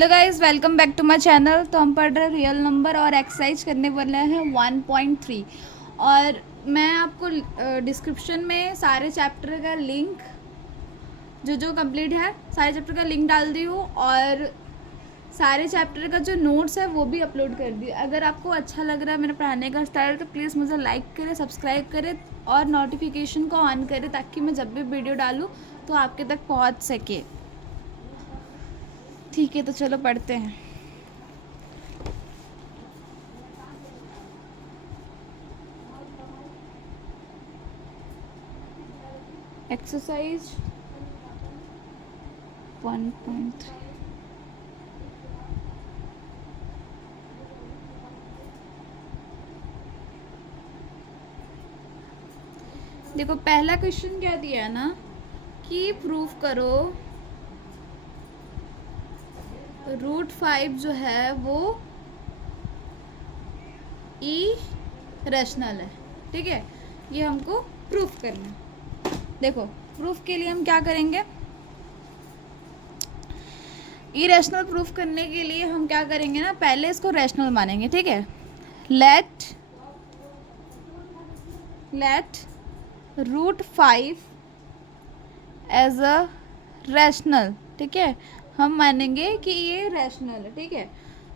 Hello guys, welcome back to my channel. तो हम पढ़ रहे हैं रियल नंबर और एक्सरसाइज करने वाले हैं 1.3। और मैं आपको डिस्क्रिप्शन में सारे चैप्टर का लिंक जो कंप्लीट है सारे चैप्टर का लिंक डाल दी हूँ, और सारे चैप्टर का जो नोट्स है वो भी अपलोड कर दी। अगर आपको अच्छा लग रहा है मेरा पढ़ाने का स्टाइल तो प्लीज़ मुझे लाइक करें, सब्सक्राइब करें और नोटिफिकेशन को ऑन करें, ताकि मैं जब भी वीडियो डालूँ तो आपके तक पहुँच सके। ठीक है, तो चलो पढ़ते हैं। एक्सरसाइज 1.3। देखो, पहला क्वेश्चन क्या दिया है ना कि प्रूफ करो √5 जो है वो रैशनल है। ठीक है, ये हमको प्रूफ करना है। देखो, प्रूफ के लिए हम क्या करेंगे, इरेशनल प्रूफ करने के लिए हम क्या करेंगे ना, पहले इसको रैशनल मानेंगे। ठीक है, लेट √5 एज अ रैशनल। ठीक है, हम मानेंगे कि ये रैशनल है। ठीक है,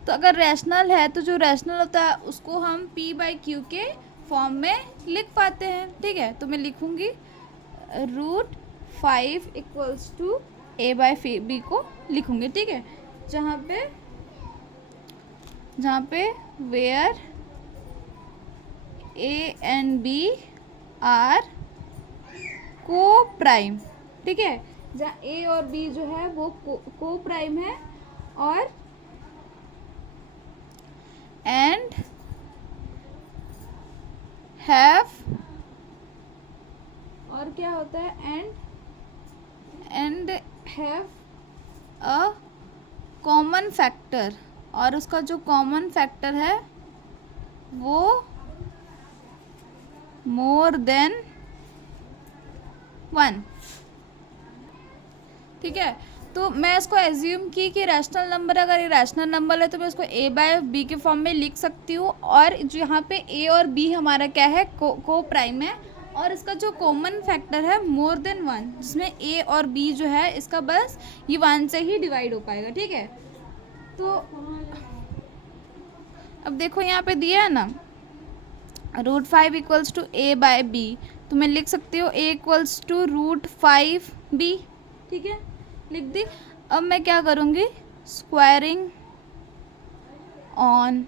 तो अगर रैशनल है तो जो रैशनल होता है उसको हम P/Q के फॉर्म में लिख पाते हैं। ठीक है, तो मैं लिखूँगी √5 इक्वल्स टू A/B को लिखूँगी। ठीक है, जहाँ पे where A and B are coprime. ठीक है, जहाँ ए और बी जो है वो को प्राइम है, और एंड हैव, और क्या होता है, and have a common factor, और उसका जो कॉमन फैक्टर है वो मोर देन 1। ठीक है, तो मैं इसको एज्यूम की कि रैशनल नंबर, अगर ये रैशनल नंबर है तो मैं इसको A/B के फॉर्म में लिख सकती हूँ, और जो यहाँ पे A और B हमारा क्या है, को प्राइम है, और इसका जो कॉमन फैक्टर है मोर देन 1, जिसमें A और B जो है इसका बस ये 1 से ही डिवाइड हो पाएगा। ठीक है, तो अब देखो यहाँ पे दिया है ना √5 इक्वल्स टू A/B, तो मैं लिख सकती हूँ A इक्वल्स टू √5B। ठीक है, लिख दी। अब मैं क्या करूँगी, स्क्वायरिंग ऑन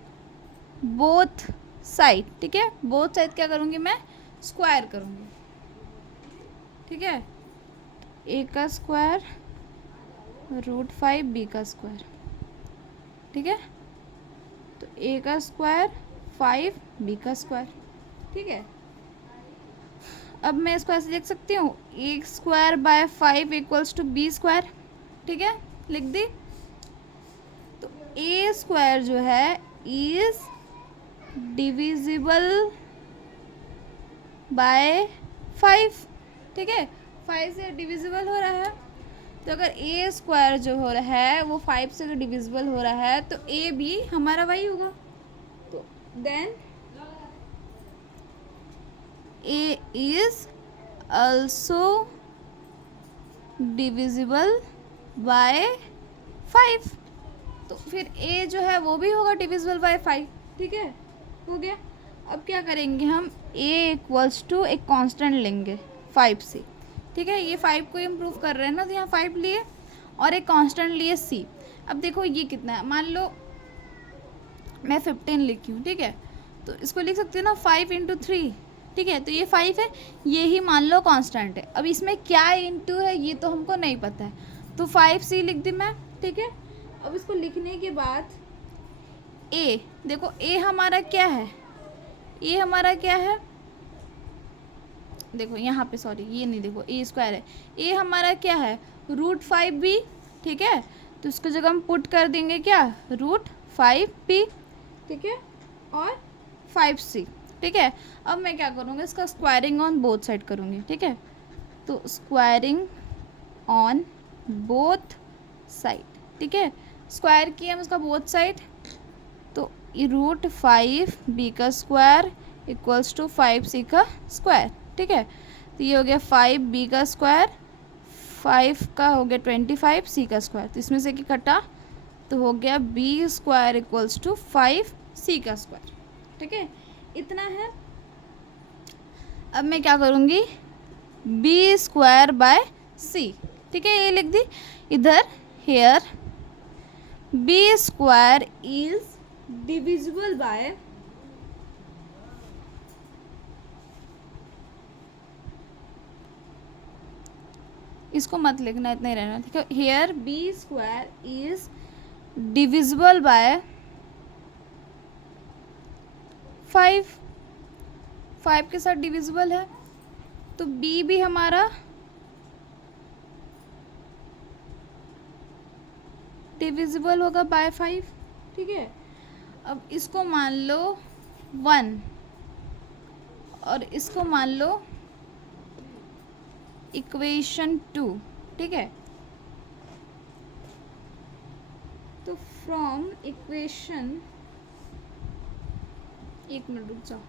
बोथ साइड। ठीक है, बोथ साइड क्या करूँगी, मैं स्क्वायर करूँगी। ठीक है, A का स्क्वायर √5 B का स्क्वायर। ठीक है, तो A का स्क्वायर 5 B का स्क्वायर। ठीक है, अब मैं इसको ऐसे लिख सकती हूँ A²/5 इक्वल्स टू B²। ठीक है, लिख दी। तो A² जो है इज डिविजिबल बाय 5। ठीक है, 5 से डिविजिबल हो रहा है, तो अगर A² जो हो रहा है वो 5 से डिविजिबल हो रहा है तो A भी हमारा वही होगा। तो then A is also divisible by 5, तो फिर A जो है वो भी होगा डिविजिबल बाय 5। ठीक है, हो गया। अब क्या करेंगे, हम A इक्वल्स टू एक कांस्टेंट लेंगे 5 से। ठीक है, ये 5 को इम्प्रूव कर रहे हैं ना, तो यहाँ 5 लिए और एक कांस्टेंट लिए C। अब देखो ये कितना है, मान लो मैं 15 लिखी हूँ। ठीक है, तो इसको लिख सकती हूँ ना 5 × 3। ठीक है, तो ये 5 है, ये ही मान लो कांस्टेंट है। अब इसमें क्या इंटू है ये तो हमको नहीं पता है, तो 5C लिख दी मैं। ठीक है, अब इसको लिखने के बाद A, देखो A हमारा क्या है, A हमारा क्या है, देखो यहाँ पे, सॉरी ये नहीं, देखो A² है, A हमारा क्या है √5B। ठीक है, तो इसको जगह हम पुट कर देंगे क्या, √5B। ठीक है, और 5C। ठीक है, अब मैं क्या करूँगी, इसका स्क्वायरिंग ऑन बोथ साइड करूँगी। ठीक है, तो स्क्वायरिंग ऑन बोथ साइड। ठीक है, स्क्वायर किया हम उसका बोथ साइड, तो रूट 5b का स्क्वायर इक्वल्स टू 5c का स्क्वायर, ठीक है। तो ये हो गया 5b का स्क्वायर, 5 का हो गया 25c का स्क्वायर, तो इसमें से कि कटा तो हो गया b square equals to 5c का स्क्वायर, ठीक है। इतना है। अब मैं क्या करूँगी, b स्क्वायर बाय c, ठीक है, ये लिख दी इधर। Here b square is divisible by इसको मत लिखना, इतना ही रहना, ठीक है। Here b square is divisible by 5, 5 के साथ डिविजिबल है, तो b भी हमारा डिविजिबल होगा बाय 5, ठीक है। अब इसको मान लो 1 और इसको मान लो इक्वेशन 2, ठीक है। तो फ्रॉम इक्वेशन, एक मिनट रुक जाओ,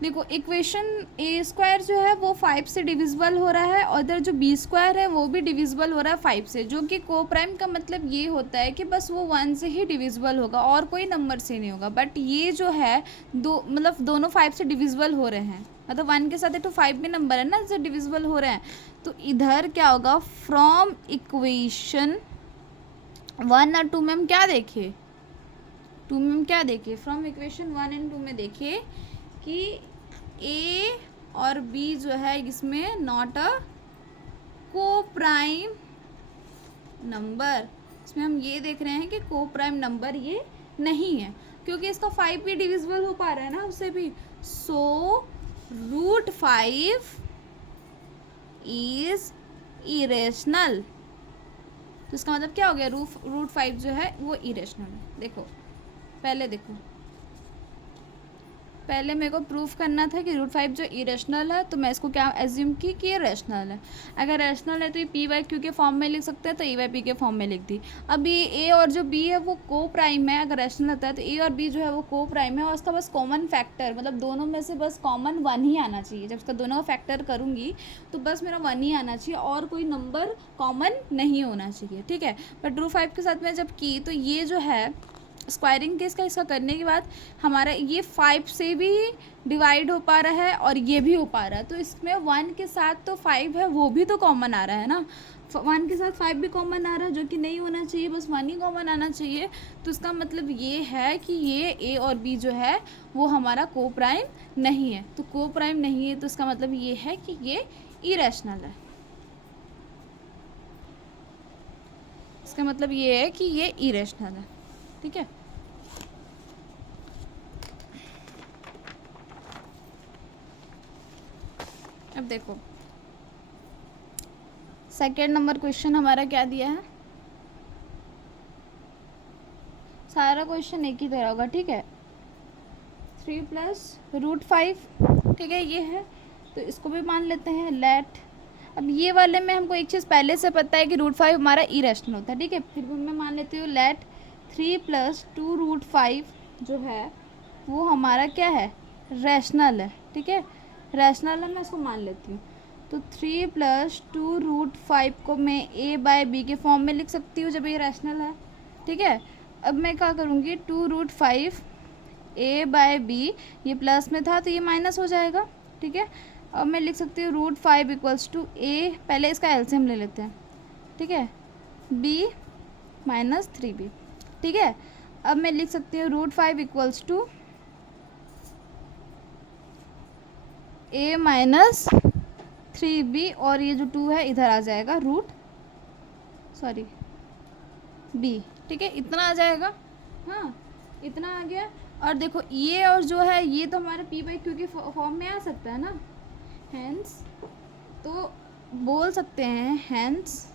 देखो इक्वेशन ए स्क्वायर जो है वो 5 से डिविजिबल हो रहा है और इधर जो बी स्क्वायर है वो भी डिविजिबल हो रहा है 5 से, जो कि को प्राइम का मतलब ये होता है कि बस वो 1 से ही डिविजिबल होगा और कोई नंबर से नहीं होगा। बट ये जो है मतलब दोनों 5 से डिविजिबल हो रहे हैं, मतलब 1 के साथ एक तो 5 भी नंबर है ना जो डिविजिबल हो रहे हैं। तो इधर क्या होगा, फ्रॉम इक्वेशन 1 और 2 में हम क्या देखे, 2 में हम क्या देखे, फ्रॉम इक्वेशन 1 एंड 2 में देखे कि ए और बी जो है इसमें नॉट अ को प्राइम नंबर, इसमें हम ये देख रहे हैं कि को प्राइम नंबर ये नहीं है, क्योंकि इसका 5 भी डिविजिबल हो पा रहा है ना उससे भी। सो रूट 5 इज इरेशनल, तो इसका मतलब क्या हो गया, रूट 5 जो है वो इरेशनल है। देखो पहले मेरे को प्रूफ करना था कि रूट 5 जो इरेशनल है, तो मैं इसको क्या एज्यूम की कि ये रैशनल है। अगर रैशनल है तो ये पी वाई क्यू के फॉर्म में लिख सकते हैं, तो ए वाई पी के फॉर्म में लिख दी। अब ये ए और जो बी है वो को प्राइम है, अगर रैशनल होता है तो ए और बी जो है वो को प्राइम है और उसका बस कॉमन फैक्टर, मतलब दोनों में से बस कॉमन 1 ही आना चाहिए। जब उसका दोनों का फैक्टर करूँगी तो बस मेरा 1 ही आना चाहिए और कोई नंबर कॉमन नहीं होना चाहिए, ठीक है। बट रूट 5 के साथ में जब की तो ये जो है स्क्वायरिंग केस का इसका करने के बाद हमारा ये 5 से भी डिवाइड हो पा रहा है और ये भी हो पा रहा है, तो इसमें 1 के साथ तो 5 है वो भी तो कॉमन आ रहा है ना, 1 के साथ 5 भी कॉमन आ रहा है, जो कि नहीं होना चाहिए, बस 1 ही कॉमन आना चाहिए। तो इसका मतलब ये है कि ये ए और बी जो है वो हमारा को प्राइम नहीं है। तो को प्राइम नहीं है तो इसका मतलब ये है कि ये इरेशनल है, इसका मतलब ये है कि ये इरेशनल है, ठीक है। अब देखो सेकेंड नंबर क्वेश्चन हमारा क्या दिया है, सारा क्वेश्चन एक ही तरह होगा, ठीक है। 3 प्लस रूट 5, ठीक है, ये है, तो इसको भी मान लेते हैं लेट। अब ये वाले में हमको एक चीज़ पहले से पता है कि रूट 5 हमारा इरेशनल होता है, ठीक है। फिर भी मैं मान लेती हूँ लेट 3 प्लस 2 रूट 5 जो है वो हमारा क्या है, रैशनल है, ठीक है, रैशनल है, मैं इसको मान लेती हूँ। तो 3 प्लस 2 रूट 5 को मैं ए बाय बी के फॉर्म में लिख सकती हूँ जब ये रैशनल है, ठीक है। अब मैं क्या करूँगी, 2 रूट 5 ए बाय बी, ये प्लस में था तो ये माइनस हो जाएगा, ठीक है। अब मैं लिख सकती हूँ रूट 5 इक्वल्स टू ए, पहले इसका एलसीएम ले लेते हैं, ठीक है, बी माइनस 3b, ठीक है। अब मैं लिख सकती हूँ root 5 equals to A minus 3b और ये जो 2 है इधर आ जाएगा बी, ठीक है, इतना आ जाएगा, हाँ इतना आ गया। और देखो ये और जो है ये तो हमारे पी बाई क्यू के फॉर्म में आ सकता है ना, हेंस तो बोल सकते हैं, हेंस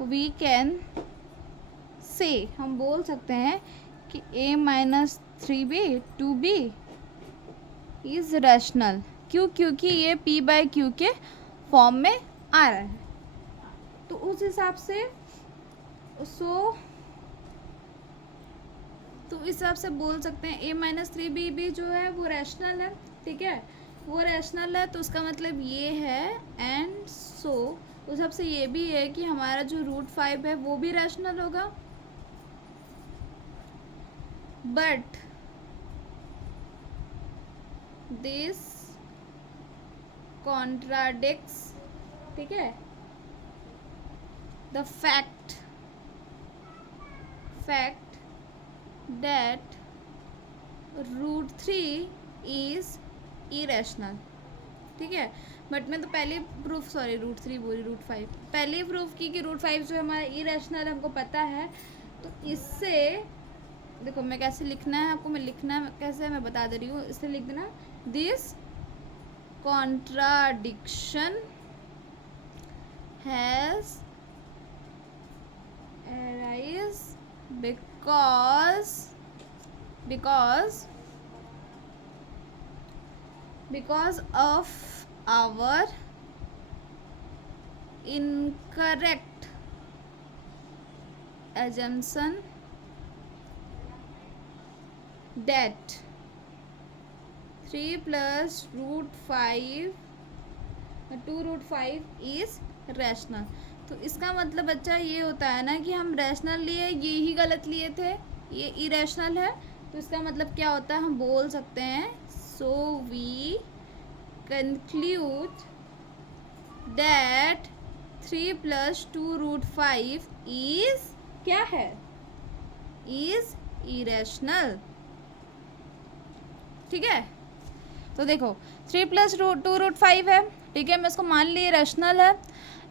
वी कैन से, हम बोल सकते हैं कि a minus 3b 2b is rational, क्यों, क्योंकि ये p बाय क्यू के फॉर्म में आ रहा है। तो उस हिसाब से तो इस हिसाब से बोल सकते हैं a माइनस 3b भी जो है वो रैशनल है, ठीक है, वो रैशनल है। तो उसका मतलब ये है एंड उस हिसाब से ये भी है कि हमारा जो √5 है वो भी रैशनल होगा, बट दिस कॉन्ट्राडिक्ट्स, ठीक है, the fact that √3 is irrational, ठीक है। बट मैं तो पहले प्रूफ √3 बोली √5 पहले ही प्रूफ की कि √5 जो हमारा इरेशनल हमको पता है। तो इससे देखो मैं कैसे लिखना है आपको, मैं लिखना कैसे है मैं बता दे रही हूँ। इससे लिख देना this contradiction has arise because of our incorrect assumption that 3 plus √5 2√5 is rational। तो इसका मतलब बच्चा ये होता है ना कि हम रैशनल लिए, ये ही गलत लिए थे, ये इरेशनल है। तो इसका मतलब क्या होता है, हम बोल सकते हैं so we conclude that 3 plus 2√5 is क्या है, इज इरेशनल, ठीक है। तो देखो 3 plus 2√5 है, ठीक है, मैं इसको मान ली रैशनल है,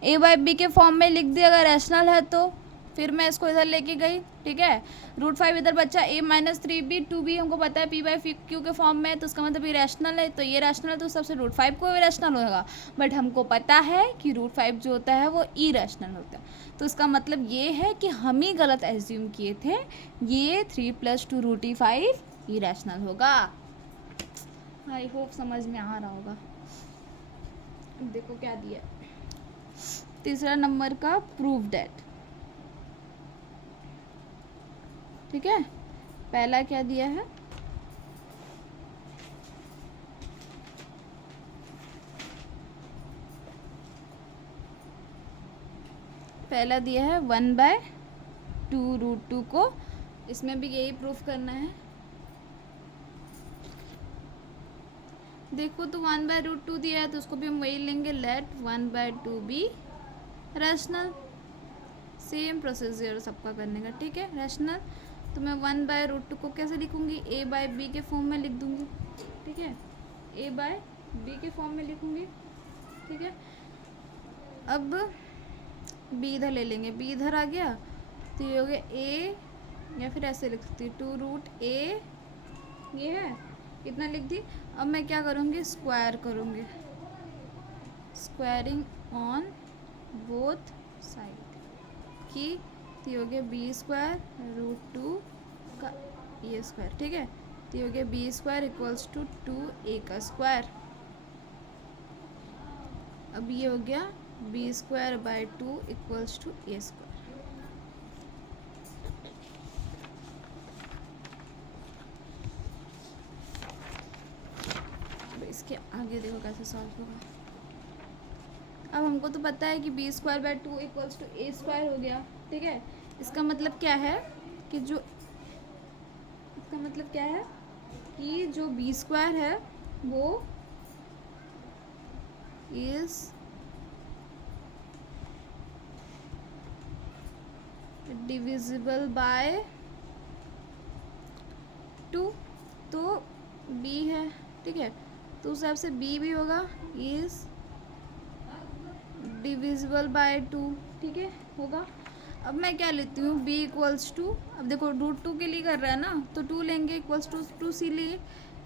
a बाई बी के फॉर्म में लिख दिया अगर रैशनल है तो। फिर मैं इसको इधर लेके गई, ठीक है, √5 इधर बच्चा a माइनस 3b 2b हमको पता है p बाई क्यू के फॉर्म में, तो उसका मतलब ये रैशनल है, तो ये रैशनल है तो सबसे √5 को रैशनल होगा। बट हमको पता है कि √5 जो होता है वो इरेशनल होता है। तो इसका मतलब ये है कि हम ही गलत एज्यूम किए थे, ये 3 plus 2√5 इरेशनल होगा। आई होप समझ में आ रहा होगा। देखो क्या दिया, तीसरा नंबर का प्रूव दैट, ठीक है। पहला क्या दिया है, पहला दिया है 1/2√2 को, इसमें भी यही प्रूफ करना है। देखो तो 1/√2 दिया है तो उसको भी हम वही लेंगे, let 1/2 B rational. Same procedure सबका करने का, ठीक है, रैशनल। तो मैं 1/√2 को कैसे लिखूंगी, a बाई बी के फॉर्म में लिख दूंगी, ठीक है, a बाई बी के फॉर्म में लिखूंगी, ठीक है। अब b इधर ले लेंगे, b इधर आ गया तो ये हो गया a, या फिर ऐसे लिख सकती हूँ 2√a, ये है इतना लिख दी। अब मैं क्या करूँगी, स्क्वायर करूँगी, स्क्वायरिंग ऑन बोथ साइड की, तो ये हो गया b² √2 का ये स्क्वायर, ठीक है। तो ये हो गया b² इक्वल्स टू 2a²। अब ये हो गया b²/2 इक्वल्स टू a²। इसके आगे देखो कैसे सॉल्व होगा। अब हमको तो पता है कि b²/2 इक्वल्स टू a² हो गया, ठीक है। इसका मतलब क्या है कि जो b² है वो इज डिविजिबल बाय 2, तो b है, ठीक है, तो उस हिसाब से b भी होगा इज डिविजिबल बाय 2, ठीक है, होगा। अब मैं क्या लेती हूँ, b इक्वल्स टू, अब देखो √2 के लिए कर रहा है ना, तो 2 लेंगे इक्वल्स टू 2c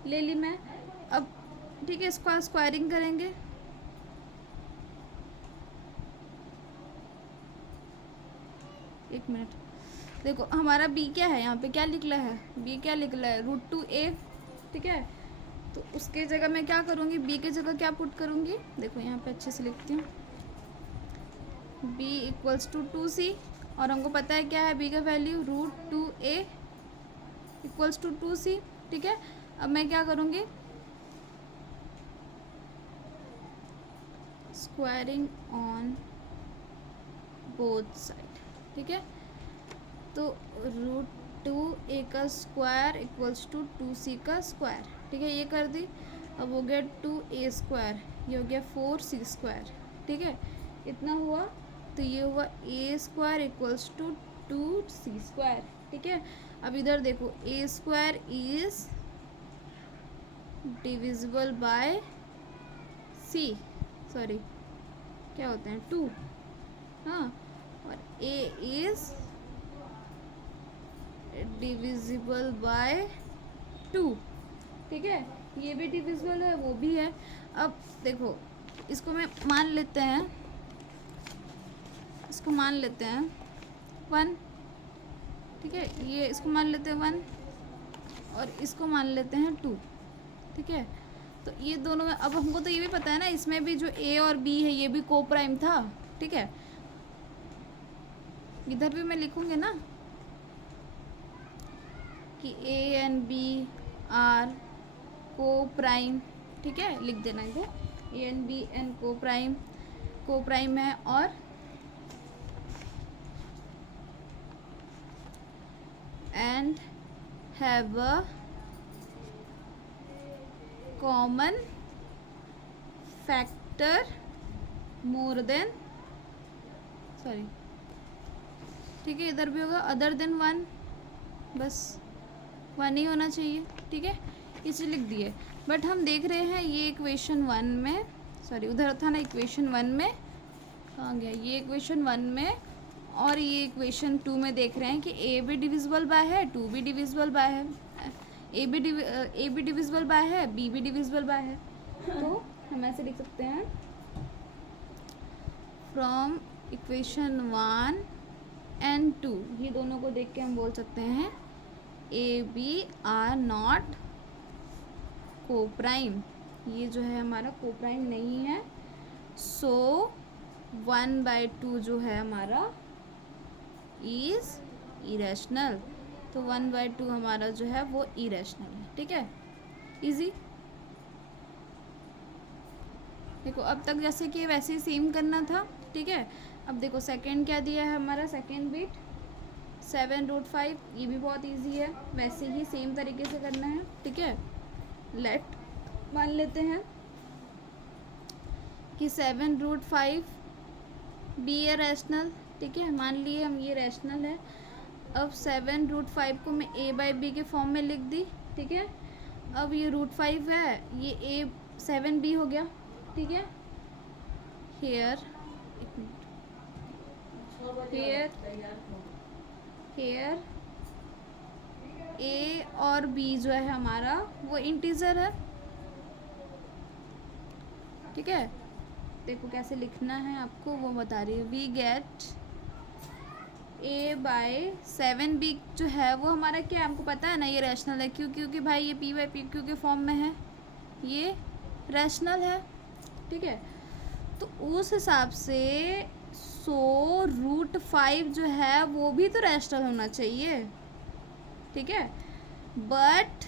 ले ली मैं। अब ठीक है, इसको स्क्वायरिंग करेंगे, एक मिनट, देखो हमारा b क्या है, यहाँ पे क्या निकला है, b क्या निकला है √2a, ठीक है। तो उसके जगह मैं क्या करूँगी, b के जगह क्या पुट करूँगी, देखो यहाँ पे अच्छे से लिखती हूँ, b इक्वल्स टू 2c, और हमको पता है क्या है b का value, √2a equals to 2c। ठीक है, अब मैं क्या करूँगी, स्क्वायरिंग ऑन बोथ साइड। ठीक है, तो √2a का स्क्वायर इक्वल्स टू 2c का स्क्वायर। ठीक है, ये कर दी। अब हो गया 2a स्क्वायर, ये हो गया 4c²। ठीक है, इतना हुआ, तो ये हुआ a square equals to 2c²। ठीक है, अब इधर देखो, a square is divisible bye c, sorry क्या होते हैं 2, हाँ, और a इज डिविजिबल बाय 2। ठीक है, ये भी डिविजिबल है, वो भी है। अब देखो, इसको मैं मान लेते हैं, इसको मान लेते हैं 1। ठीक है, ये इसको मान लेते हैं 1 और इसको मान लेते हैं 2। ठीक है, तो ये दोनों में, अब हमको तो ये भी पता है ना, इसमें भी जो a और b है ये भी को प्राइम था। ठीक है, इधर भी मैं लिखूंगी ना कि a and b are coprime. ठीक है, लिख देना इधर, a एंड b एंड को प्राइम है, और and have a common factor more than, sorry, ठीक है, इधर भी होगा अदर देन 1, बस 1 ही होना चाहिए। ठीक है, इसे लिख दिए। बट हम देख रहे हैं ये इक्वेशन 1 में, सॉरी उधर था ना इक्वेशन 1 में, कहाँ गया, ये इक्वेशन 1 में और ये इक्वेशन 2 में देख रहे हैं कि a भी डिविजिबल बाय है, 2 भी डिविजिबल बाय है, a भी डिविजिबल बाय है, b भी डिविजिबल बाय है। तो हम ऐसे लिख सकते हैं, फ्रॉम इक्वेशन 1 एंड 2, ये दोनों को देख के हम बोल सकते हैं ए बी आर नॉट को प्राइम, ये जो है हमारा को प्राइम नहीं है। सो 1/2 जो है हमारा इज इरेशनल, तो 1/2 हमारा जो है वो इरेशनल है। ठीक है, इजी। देखो अब तक जैसे कि वैसे ही सेम करना था। ठीक है, अब देखो सेकंड क्या दिया है हमारा, सेकंड बिट 7√5, ये भी बहुत इजी है, वैसे ही सेम तरीके से करना है। ठीक है, लेट मान लेते हैं कि 7√5 बी ए रैशनल। ठीक है, मान लिए हम ये रैशनल है। अब 7√5 को मैं a/b के फॉर्म में लिख दी। ठीक है, अब ये √5 है, ये 7b हो गया। ठीक है, हेयर a और b जो है हमारा वो इंटीजर है। ठीक है, देखो कैसे लिखना है आपको वो बता रही है। वी गेट a/7b जो है वो हमारा क्या है, हमको पता है ना ये रैशनल है, क्योंकि भाई ये p/pq के फॉर्म में है, ये रैशनल है। ठीक है, तो उस हिसाब से √5 जो है वो भी तो रैशनल होना चाहिए। ठीक है, बट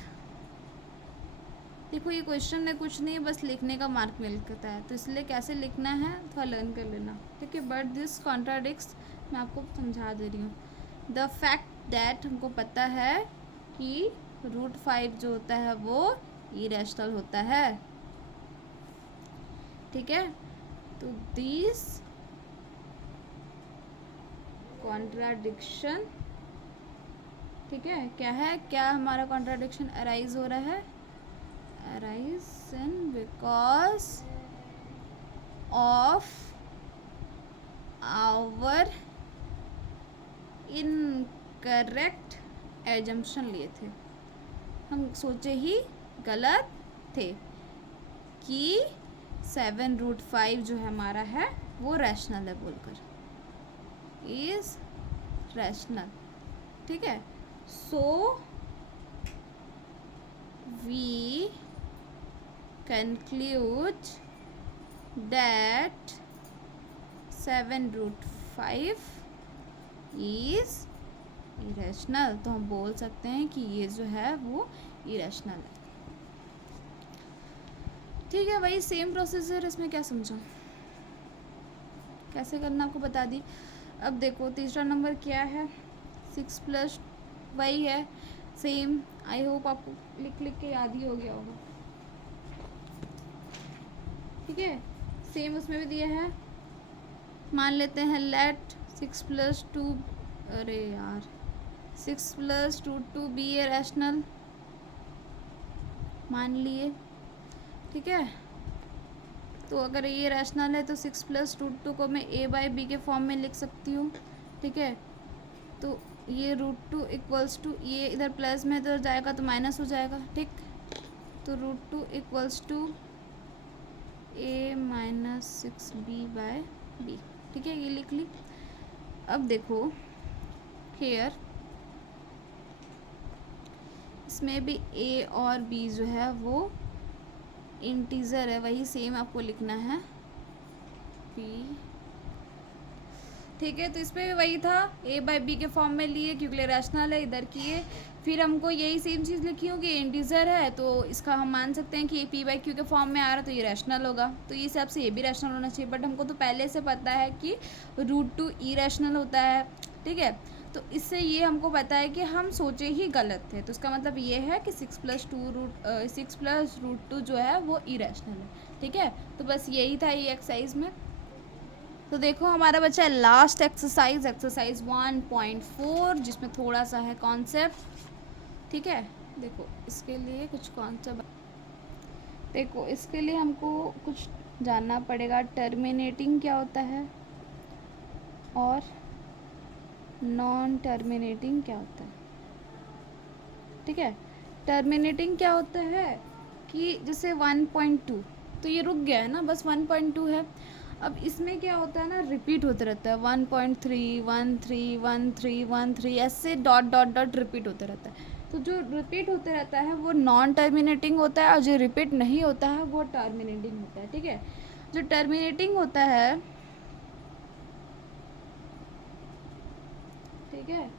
देखो ये क्वेश्चन में कुछ नहीं, बस लिखने का मार्क मिलता है, तो इसलिए कैसे लिखना है थोड़ा लर्न कर लेना। ठीक है, बट दिस कॉन्ट्राडिक्ट्स, मैं आपको समझा दे रही हूँ। द फैक्ट दैट, हमको पता है कि √5 जो होता है वो इरेशनल होता है। ठीक है, तो दिस कॉन्ट्राडिक्शन, ठीक है, क्या है, क्या हमारा कॉन्ट्राडिक्शन अराइज हो रहा है, arisen because of our incorrect assumption लिए थे, हम सोचे ही गलत थे कि 7√5 जो है हमारा है वो रैशनल है बोलकर, इज रैशनल। ठीक है, so we conclude that 7√5 is irrational. तो हम बोल सकते हैं कि ये जो है वो इरेशनल है। ठीक है, वही सेम प्रोसीजर, इसमें क्या समझा, कैसे करना आपको बता दी। अब देखो तीसरा नंबर क्या है, 6 प्लस वही है सेम। आई होप आपको लिख लिख के याद ही हो गया होगा। ठीक है, सेम उसमें भी दिया है। मान लेते हैं लेट 6 प्लस 2, अरे यार 6 plus root 2 be a rational मान लिए। ठीक है, तो अगर ये रैशनल है तो 6 प्लस रूट 2 को मैं ए बाई बी के फॉर्म में लिख सकती हूँ। ठीक है, तो ये रूट 2 इक्वल्स टू, ये इधर प्लस में तो जाएगा तो माइनस हो जाएगा। ठीक, तो root 2 equals to A minus 6b by B. ठीक है, ये लिख ली। अब देखो हेयर इसमें भी a और b जो है वो इंटीजर है, वही सेम आपको लिखना है b। ठीक है, तो इसमें भी वही था, a बाई बी के फॉर्म में लिए क्योंकि रैशनल है, इधर किए। फिर हमको यही सेम चीज़ लिखी होगी, इंटीजर है तो इसका हम मान सकते हैं कि ये p बाई क्यू के फॉर्म में आ रहा है तो ये रैशनल होगा। तो इस हिसाब से ये भी रैशनल होना चाहिए, बट हमको तो पहले से पता है कि रूट 2 इरेशनल होता है। ठीक है, तो इससे ये हमको पता है कि हम सोचे ही गलत थे। तो इसका मतलब ये है कि 6 प्लस रूट 2 जो है वो इरेशनल है। ठीक है, तो बस यही था ये एक्सरसाइज में। तो देखो हमारा बच्चा है लास्ट एक्सरसाइज 1.4, जिसमें थोड़ा सा है कॉन्सेप्ट। ठीक है, देखो इसके लिए कुछ कॉन्सेप्ट, देखो इसके लिए हमको कुछ जानना पड़ेगा। टर्मिनेटिंग क्या होता है और नॉन टर्मिनेटिंग क्या होता है। ठीक है, टर्मिनेटिंग क्या होता है कि जैसे 1.2 तो ये रुक गया है ना, बस 1.2 है। अब इसमें क्या होता है ना, रिपीट होते रहता है 1.3 1.3 1.3 1.3 ऐसे डॉट डॉट डॉट रिपीट होते रहता है। तो जो रिपीट होते रहता है वो नॉन टर्मिनेटिंग होता है और जो रिपीट नहीं होता है वो टर्मिनेटिंग होता है। ठीक है, जो टर्मिनेटिंग होता है, ठीक है,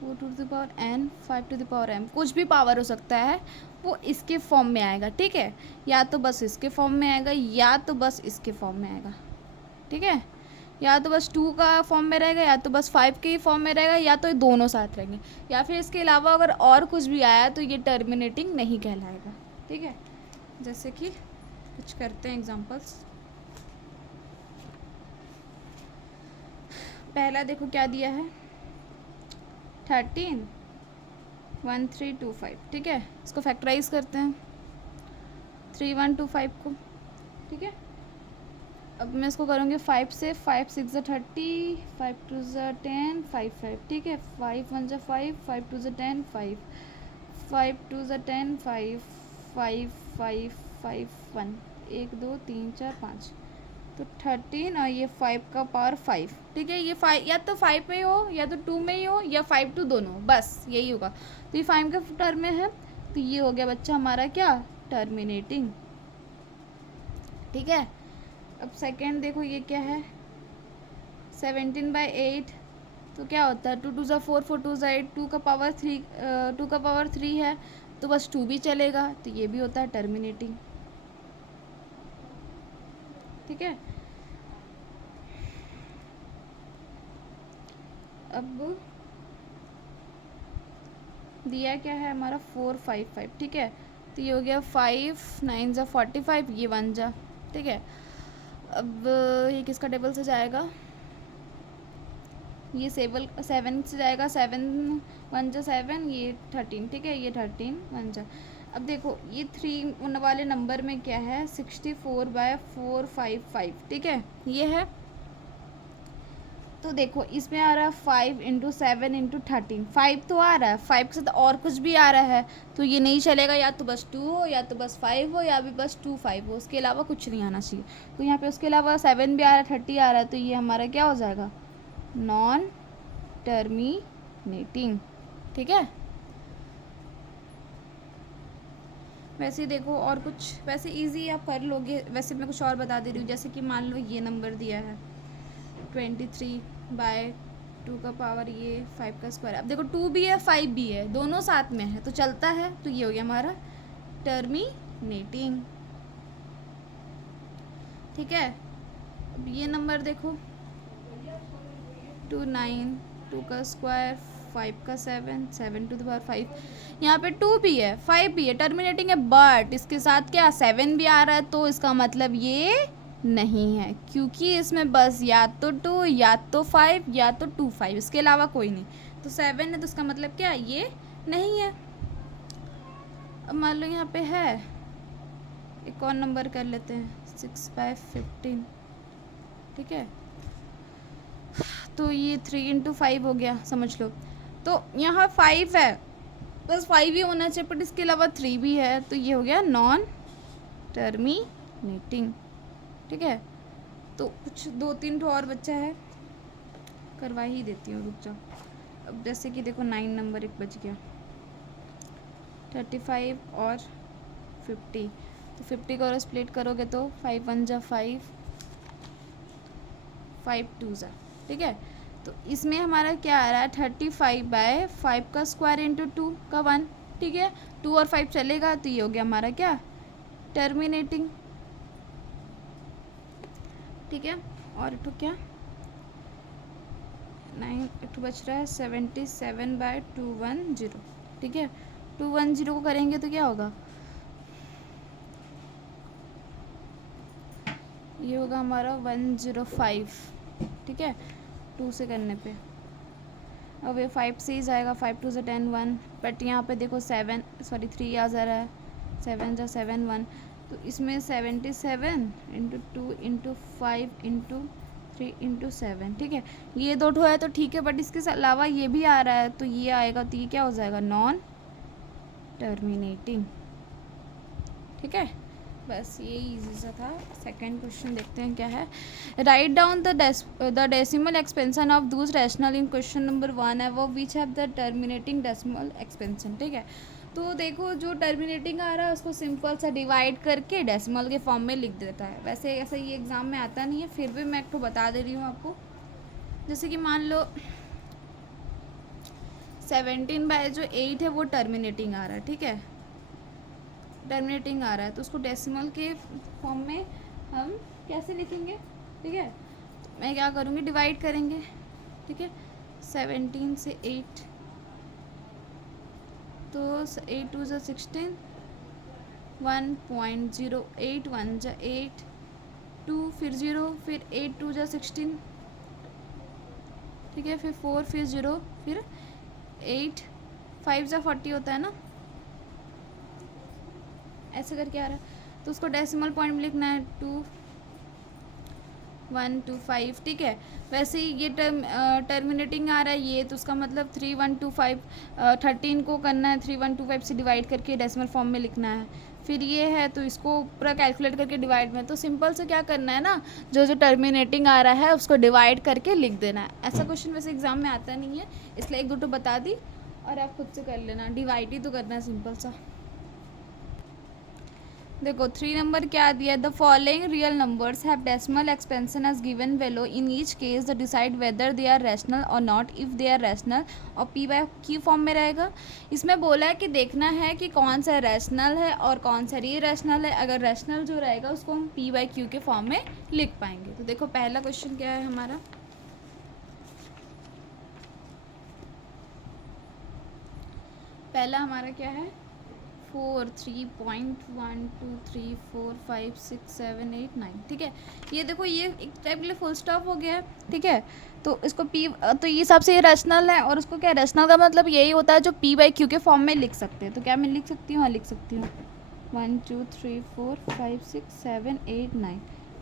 4 to the power n 5 to the power m, कुछ भी पावर हो सकता है, वो इसके फॉर्म में आएगा। ठीक है, या तो बस इसके फॉर्म में आएगा या तो बस इसके फॉर्म में आएगा। ठीक है, या तो बस 2 का फॉर्म में रहेगा या तो बस 5 के ही फॉर्म में रहेगा या तो ये दोनों साथ रहेंगे, या फिर इसके अलावा अगर और कुछ भी आया तो ये टर्मिनेटिंग नहीं कहलाएगा। ठीक है, जैसे कि कुछ करते हैं एग्जांपल्स। पहला देखो क्या दिया है, 13 1325। ठीक है, इसको फैक्टराइज करते हैं 3125 को। ठीक है, अब मैं इसको करूँगी 5 से, 5 6 30, 5 2 10 5 5। ठीक है, 5 1 5, 5 2 10 5, 5 2 10 5 5 5 5 1 1 2 3 4 5, तो 13 और ये 5 का पावर 5। ठीक है, ये 5 या तो 5 में हो या तो 2 में ही हो या 5 2 दोनों, बस यही होगा। तो ये 5 के टर्म में है, तो ये हो गया बच्चा हमारा क्या, टर्मिनेटिंग। ठीक है, अब सेकेंड देखो ये क्या है, 17/8, तो क्या होता है 2 2 4 4 2 8, 2 का पावर 3 है तो बस 2 भी चलेगा, तो ये भी होता है टर्मिनेटिंग। ठीक है, अब दिया क्या है हमारा 4 5 5। ठीक है, तो ये हो गया 5 9 जा 45, ये 1 जा। ठीक है, अब ये किसका टेबल से जाएगा, ये 7 से जाएगा, 7 1 जा 7, ये 13। ठीक है, ये 13 1 जा। अब देखो ये 3 वाले नंबर में क्या है, 64/455। ठीक है, ये है। तो देखो इसमें आ रहा है 5 × 7 × 13, 5 तो आ रहा है, 5 के साथ और कुछ भी आ रहा है तो ये नहीं चलेगा, या तो बस 2 हो या तो बस 5 हो या भी बस 2 5 हो, उसके अलावा कुछ नहीं आना चाहिए। तो यहाँ पे उसके अलावा 7 भी आ रहा है, 30 आ रहा है, तो ये हमारा क्या हो जाएगा, नॉन टर्मिनेटिंग। ठीक है, वैसे देखो और कुछ वैसे इजी आप कर लोगे, वैसे मैं कुछ और बता दे रही हूँ। जैसे कि मान लो ये नंबर दिया है 23/2 का पावर ये 5 का स्क्वायर। अब देखो 2 भी है 5 भी है, दोनों साथ में है तो चलता है, तो ये हो गया हमारा टर्मिनेटिंग। ठीक है, अब ये नंबर देखो 2 9, 2 का स्क्वायर 5 का 7, 7 टू द पावर 5। यहाँ पे 2 भी है 5 भी है, टर्मिनेटिंग है, बट इसके साथ क्या 7 भी आ रहा है, तो इसका मतलब ये नहीं है, क्योंकि इसमें बस या तो 2 या तो 5 या तो 2 5, इसके अलावा कोई नहीं। तो 7 है तो इसका मतलब क्या ये नहीं है। अब मान लो यहाँ पे है, एक और नंबर कर लेते हैं 6/15। ठीक है, तो ये 3 × 5 हो गया, समझ लो। तो यहाँ 5 है, बस 5 ही होना चाहिए, बट इसके अलावा 3 भी है, तो ये हो गया नॉन टर्मिनेटिंग। ठीक है, तो कुछ 2-3 ठो और बच्चा है, करवा ही देती हूँ, रुक जाओ। अब जैसे कि देखो 9 नंबर एक बच गया, 35 और 50। तो 50 को और स्प्लिट करोगे तो 5 1 जा 5, 5 2 जा। ठीक है, तो इसमें हमारा क्या आ रहा है 35/5 का स्क्वायर इंटू 2 का 1। ठीक है, 2 और 5 चलेगा, तो ये हो गया हमारा क्या टर्मिनेटिंग। ठीक है, और एक क्या 9 एक बच रहा है 77/210। ठीक है, 210 को करेंगे तो क्या होगा, ये होगा हमारा 105। ठीक है, 2 से करने पे, अब ये 5 से ही जाएगा, 5 2 से 10 1, बट यहाँ पे देखो 3 आ जा रहा है, 7 जा 7 1, तो इसमें 77 × 2 × 5 × 3 × 7। ठीक है, ये 2 ठो है तो ठीक है, बट इसके अलावा ये भी आ रहा है, तो ये आएगा, तो ये क्या हो जाएगा नॉन टर्मिनेटिंग। ठीक है, बस ये इजी सा था। सेकंड क्वेश्चन देखते हैं क्या है। Write down the decimal expansion of दूस रैशनल इन क्वेश्चन नंबर 1 है वो which have the terminating decimal expansion. ठीक है, तो देखो जो टर्मिनेटिंग आ रहा है उसको सिंपल सा डिवाइड करके डेसिमल के फॉर्म में लिख देता है। वैसे ऐसा ये एग्ज़ाम में आता नहीं है, फिर भी मैं एक तो बता दे रही हूँ आपको। जैसे कि मान लो 17/8 है वो टर्मिनेटिंग आ रहा है। ठीक है, टर्मिनेटिंग आ रहा है, तो उसको डेसिमल के फॉर्म में हम कैसे लिखेंगे। ठीक है, तो मैं क्या करूँगी, डिवाइड करेंगे। ठीक है, 17 से 8, तो 8 2 जा 16, 1.08, 1 जा 8, 2 फिर 0, फिर 8 2 जा 16। ठीक है, फिर 4 फिर 0, फिर 8, 5 जा 40 होता है ना, ऐसे करके आ रहा है, तो उसको डेसिमल पॉइंट में लिखना है 2125। ठीक है, वैसे ही ये टर्मिनेटिंग आ रहा है ये, तो उसका मतलब 3125, 13 को करना है 3125 से डिवाइड करके डेसिमल फॉर्म में लिखना है। फिर ये है तो इसको पूरा कैलकुलेट करके डिवाइड में, तो सिंपल से क्या करना है ना, जो टर्मिनेटिंग आ रहा है उसको डिवाइड करके लिख देना है। ऐसा क्वेश्चन वैसे एग्जाम में आता नहीं है, इसलिए 1 2 तो बता दी और आप खुद से कर लेना, डिवाइड ही तो करना है सिंपल सा। देखो 3 नंबर क्या दिया है, the following real numbers have decimal expansion as given value in each case the decide whether they are rational और not. If they are rational और P/Q फॉर्म में रहेगा। इसमें बोला है कि देखना है कि कौन सा रैशनल है और कौन सा इरेशनल है। अगर रैशनल जो रहेगा उसको हम P/Q के फॉर्म में लिख पाएंगे। तो देखो पहला क्वेश्चन क्या है हमारा, पहला हमारा क्या है 4 3.123456789। ठीक है, ये देखो ये एक टाइप के लिए फुल स्टॉप हो गया है। ठीक है, तो इसको तो ये सबसे ये रैशनल है, और उसको क्या रैशनल का मतलब यही होता है जो P/Q के फॉर्म में लिख सकते हैं। तो क्या मैं लिख सकती हूँ, हाँ लिख सकती हूँ, 1 2 3 4 5 6 7 8 9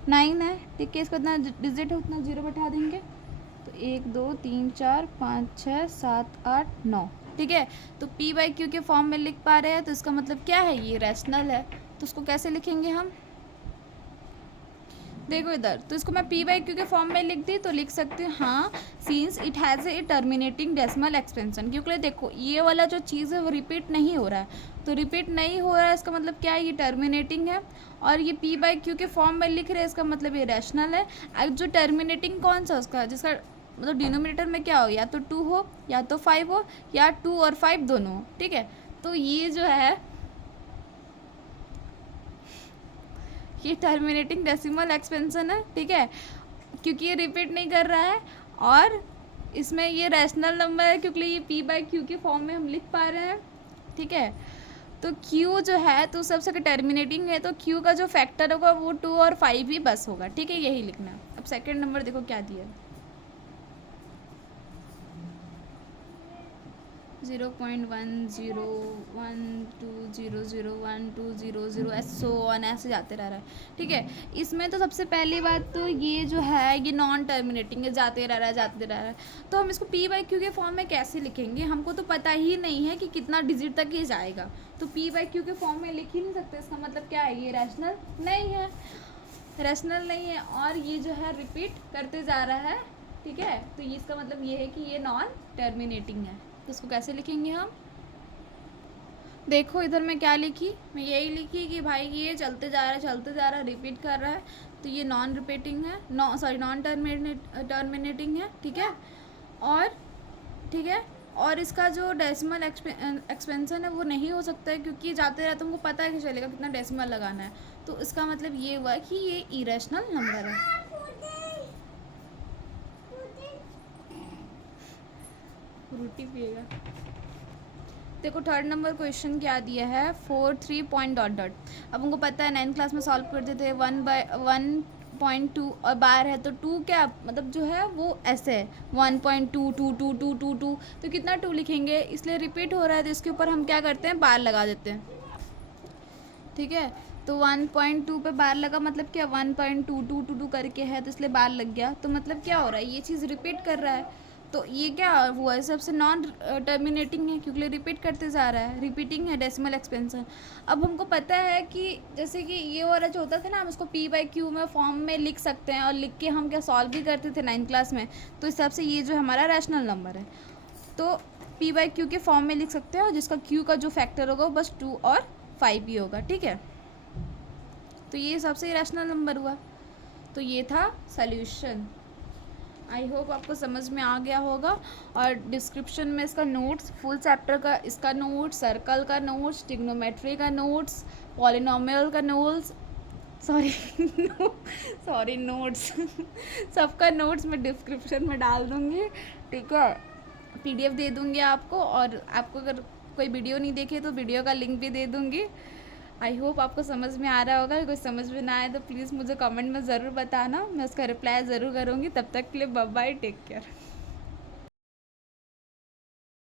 9 है। ठीक है, इसको इतना डिजिट है उतना 0 बैठा देंगे, तो 1 2 3 4 5 6 7 8 9। ठीक है, तो P/Q के फॉर्म में लिख पा रहे हैं, तो इसका मतलब क्या है ये रैशनल है। तो उसको कैसे लिखेंगे हम, देखो इधर, तो इसको मैं पी बाई क्यू के फॉर्म में लिख दी तो लिख सकते हैं हाँ, scenes it has a terminating decimal expansion, क्योंकि देखो ये वाला जो चीज़ है वो रिपीट नहीं हो रहा है, तो रिपीट नहीं हो रहा है इसका मतलब क्या है, ये टर्मिनेटिंग है। और ये पी बाई क्यू के फॉर्म में लिख रहे हैं, इसका मतलब ये रैशनल है। अब जो टर्मिनेटिंग कौन सा उसका, जिसका मतलब डिनोमिनेटर में क्या हो, या तो 2 हो या तो 5 हो या 2 और 5 दोनों हो, ठीक है। तो ये जो है ये टर्मिनेटिंग डेसिमल एक्सपेंशन है, ठीक है, क्योंकि ये रिपीट नहीं कर रहा है और इसमें ये रैशनल नंबर है क्योंकि ये पी बाई क्यू के फॉर्म में हम लिख पा रहे हैं, ठीक है। तो क्यू जो है तो सबसे टर्मिनेटिंग है, तो क्यू का जो फैक्टर होगा वो 2 और 5 ही बस होगा, ठीक है, यही लिखना। अब सेकंड नंबर देखो क्या दिया, 0.1012001200 ऐसे ऑन ऐसे जाते रह रहा है, ठीक है। इसमें तो सबसे पहली बात तो ये जो है ये नॉन टर्मिनेटिंग है, जाते रह रहा है जाते रह रहा है। तो हम इसको पी बाई क्यू के फॉर्म में कैसे लिखेंगे, हमको तो पता ही नहीं है कि कितना डिजिट तक ये जाएगा, तो पी बाई क्यू के फॉर्म में लिख ही नहीं सकते। इसका मतलब क्या है, ये रैशनल नहीं है, रैशनल नहीं है और ये जो है रिपीट करते जा रहा है, ठीक है। तो ये इसका मतलब ये है कि ये नॉन टर्मिनेटिंग है। तो इसको कैसे लिखेंगे हम, देखो इधर मैं क्या लिखी, मैं यही लिखी कि भाई ये चलते जा रहा है रिपीट कर रहा है, तो ये नॉन रिपीटिंग है, नॉन टर्मिनेटिंग है, ठीक है। और ठीक है, और इसका जो डेसिमल एक्सपेंशन है वो नहीं हो सकता है क्योंकि जाते रहते हमको पता है कि चलेगा कितना डेसिमल लगाना है, तो इसका मतलब ये हुआ कि ये इरेशनल नंबर है। रोटी पिएगा। देखो थर्ड नंबर क्वेश्चन क्या दिया है, 4 3 पॉइंट डॉट। अब हमको पता है 9th क्लास में सॉल्व करते थे 1/1.2 और बार है तो 2 क्या मतलब जो है वो ऐसे है 1.22222, तो कितना 2 लिखेंगे, इसलिए रिपीट हो रहा है तो इसके ऊपर हम क्या करते हैं, बार लगा देते हैं, ठीक है। तो 1.2 पे बार लगा मतलब क्या 1.2222 करके है तो इसलिए बार लग गया, तो मतलब क्या हो रहा है, ये चीज़ रिपीट कर रहा है, तो ये क्या हुआ है, सबसे नॉन टर्मिनेटिंग है क्योंकि रिपीट करते जा रहा है, रिपीटिंग है डेसिमल एक्सपेंशन। अब हमको पता है कि जैसे कि ये वाला जो होता था ना, हम उसको पी बाई क्यू में फॉर्म में लिख सकते हैं और लिख के हम क्या सॉल्व भी करते थे 9th क्लास में, तो इस हिसाब से ये जो हमारा रैशनल नंबर है तो पी बाई क्यू के फॉर्म में लिख सकते हैं और जिसका क्यू का जो फैक्टर होगा वो बस 2 और 5 ही होगा, ठीक है। तो ये सबसे रैशनल नंबर हुआ, तो ये था सॉल्यूशन। आई होप आपको समझ में आ गया होगा, और डिस्क्रिप्शन में इसका नोट्स, फुल चैप्टर का इसका नोट्स, सर्कल का नोट्स, ट्रिग्नोमेट्री का नोट्स, पॉलिनोमियल का नोट्स, सॉरी नोट्स सबका नोट्स मैं डिस्क्रिप्शन में डाल दूँगी, ठीक है। पीडीएफ दे दूँगी आपको, और आपको अगर कोई वीडियो नहीं देखे तो वीडियो का लिंक भी दे दूँगी। आई होप आपको समझ में आ रहा होगा, कुछ समझ में ना आए तो प्लीज़ मुझे कमेंट में ज़रूर बताना, मैं उसका रिप्लाई ज़रूर करूँगी। तब तक के लिए बाय बाय, टेक केयर।